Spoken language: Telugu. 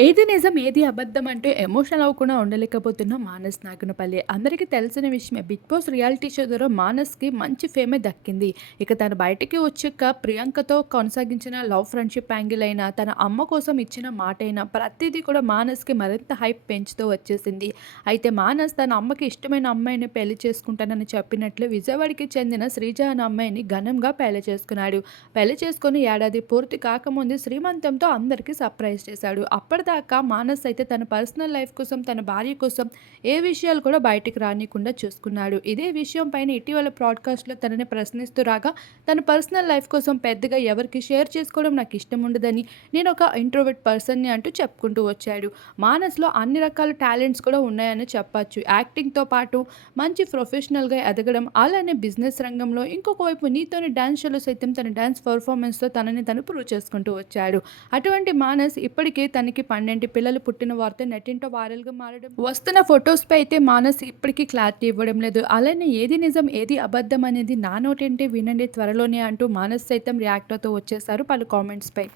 ఏది నిజం ఏది అబద్ధం అంటే ఎమోషనల్ అవ్వకుండా ఉండలేకపోతున్న మానస్ నాగనపల్లి. అందరికీ తెలిసిన విషయమే బిగ్ బాస్ రియాలిటీ షో ద్వారా మానస్కి మంచి ఫేమే దక్కింది. ఇక తను బయటికి వచ్చాక ప్రియాంకతో కొనసాగించిన లవ్ ఫ్రెండ్షిప్ యాంగిల్ అయినా తన అమ్మ కోసం ఇచ్చిన మాట అయినా ప్రతిదీ కూడా మానస్కి మరింత హైప్ పెంచుతూ వచ్చేసింది. అయితే మానస్ తన అమ్మకి ఇష్టమైన అమ్మాయిని పెళ్ళి చేసుకుంటానని చెప్పినట్లు విజయవాడకి చెందిన శ్రీజ అనే అమ్మాయిని ఘనంగా పెళ్ళి చేసుకున్నాడు. పెళ్ళి చేసుకుని ఏడాది పూర్తి కాకముందు శ్రీమంతంతో అందరికీ సర్ప్రైజ్ చేశాడు. అప్పటి దాకా మానస్ అయితే తన పర్సనల్ లైఫ్ కోసం తన భార్య కోసం ఏ విషయాలు కూడా బయటికి రానికుండా చూసుకున్నాడు. ఇదే విషయం పైన ఇటీవల ప్రాడ్కాస్ట్లో తనని ప్రశ్నిస్తూ రాగా తన పర్సనల్ లైఫ్ కోసం పెద్దగా ఎవరికి షేర్ చేసుకోవడం నాకు ఇష్టం ఉండదని నేను ఒక ఇంట్రోవర్ట్ పర్సన్ని అంటూ చెప్పుకుంటూ వచ్చాడు. మానస్లో అన్ని రకాల టాలెంట్స్ కూడా ఉన్నాయని చెప్పచ్చు. యాక్టింగ్తో పాటు మంచి ప్రొఫెషనల్గా ఎదగడం అలానే బిజినెస్ రంగంలో ఇంకొక వైపు నీతోని డ్యాన్స్ షోలో సైతం తన డ్యాన్స్ పర్ఫార్మెన్స్తో తనని తను ప్రూవ్ చేసుకుంటూ వచ్చాడు. అటువంటి మానస్ ఇప్పటికే తనకి పన్నెండు పిల్లలు పుట్టిన వార్త నెట్టింటో వైరల్గా మారడం. వస్తున్న ఫొటోస్పై అయితే మానస్ ఇప్పటికీ క్లారిటీ ఇవ్వడం లేదు. అలానే ఏది నిజం ఏది అబద్ధం అనేది నా నోటంటే వినండి త్వరలోనే అంటూ మానస్ సైతం రియాక్ట్ అవుతూ వచ్చేసారు పలు కామెంట్స్పై